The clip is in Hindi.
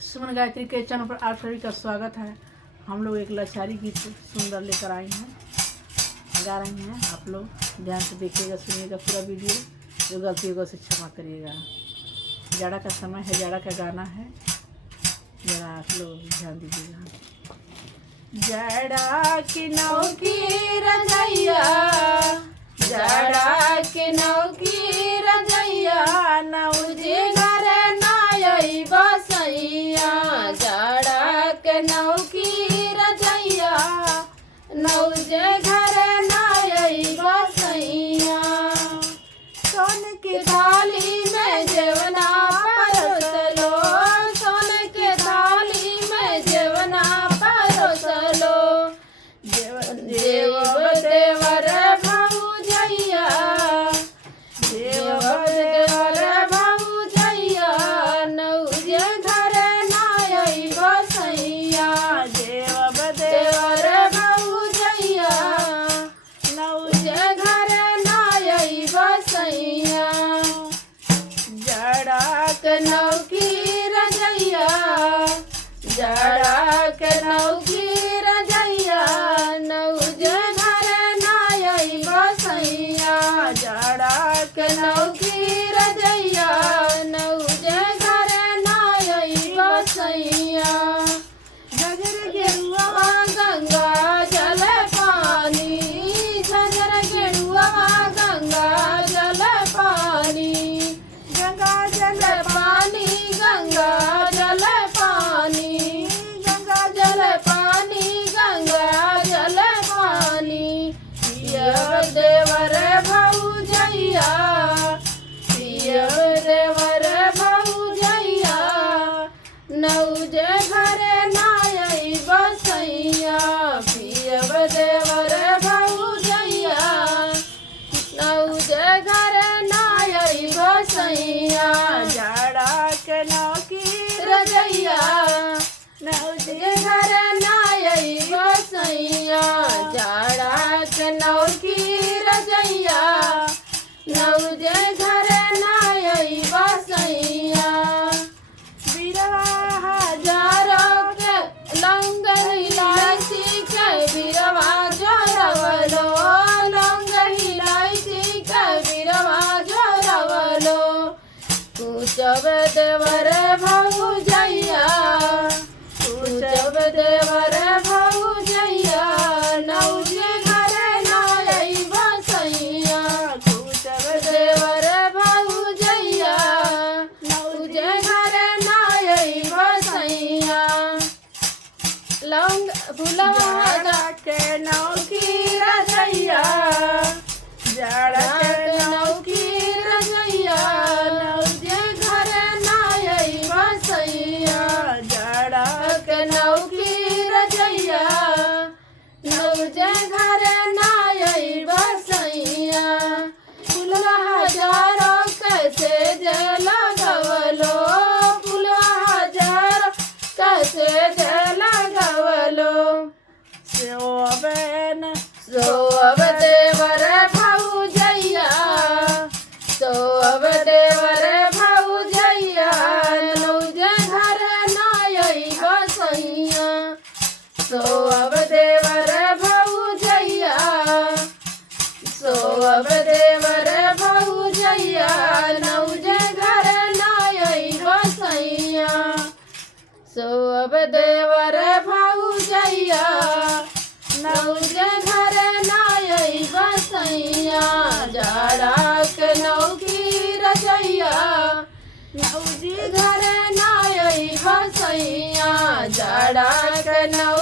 सुमन गायत्री के चैनल पर आप सभी का स्वागत है। हम लोग एक लाचारी गीत सुंदर लेकर आए हैं, गा रहे हैं। आप लोग ध्यान से देखिएगा, सुनिएगा पूरा वीडियो। जो गलती होगा उसे क्षमा करिएगा। जाड़ा का समय है, जाड़ा का गाना है, जरा आप लोग ध्यान दीजिएगा। जाड़ा की नौकी रजैया, जाड़ा की नौकी रजैया, नौजे घर नाई बसैया। जाड़ा के नौकी रजैया, नौजे घर नाई बसैया। सोन की थाली में जेवना परोसलो, सोन के थाली में जेवना परोसलो। देव देवर भौजैया, देव देवर भौजैया, नौजे घर नाई बसैया। देव देवर भौजैया, नौजे घर नाई बसैया। जाड़ा के नौकी रजैया, जाड़ा के नौकी रजैया, नौजे घर नाई बसैया। जाड़ा के नौकी रजैया, नौजे घर नाई बसैया। झझर गेरुआ गंगा जल पानी, झझर गेरुआ गंगा जल पानी। गंगा जल पानी, गंगा जल पानी, गंगा जल पानी, गंगा जल पानी। पियव देवर भौजैया, पियव देवर भौजैया, नौजे घर नाई बसैया। पियव देवर भौजैया, नौजे घर नाई बसैया। जाड़ा के नौकी रजैया, नौजे घर नाई बसैया। जाड़ा के नौकी रजैया, नौजे घर नाई बसैया। बिरवा हजारों के लौंग इलायची के बिरवा जोरवलो, लौंग इलायची के बिरवा जोरवलो। कुचब देवर भौजैया, कुचब देवर भौजैया, नौजे घर नाई बसैया। कुचब देवर भौजैया, नौजे घर नाई बसैया। लौंग फुलवा के नौकी रजैया, जाड़ा के नौकी रजैया, नौजे घर नाई बसैया। जाड़ा के नौकी रजैया, नौजे घर नाई बसैया। फुलवा हजारों कैसे जला गवलो, फुलवा हजारों कैसे जला गवलो। सोबन सोब देवर भौजैया, सोब देवर भौजैया, नौजे घर नाई बसैया। सोब देवर भौजैया, सोब देवर भौजैया, नौजे घर नाई बसैया। सोब देवर भौजैया, नौजे घर नाई बसैया। जाड़ा के नौकी रजैया, नौजे घर नाई बसैया। जाड़ा के नौ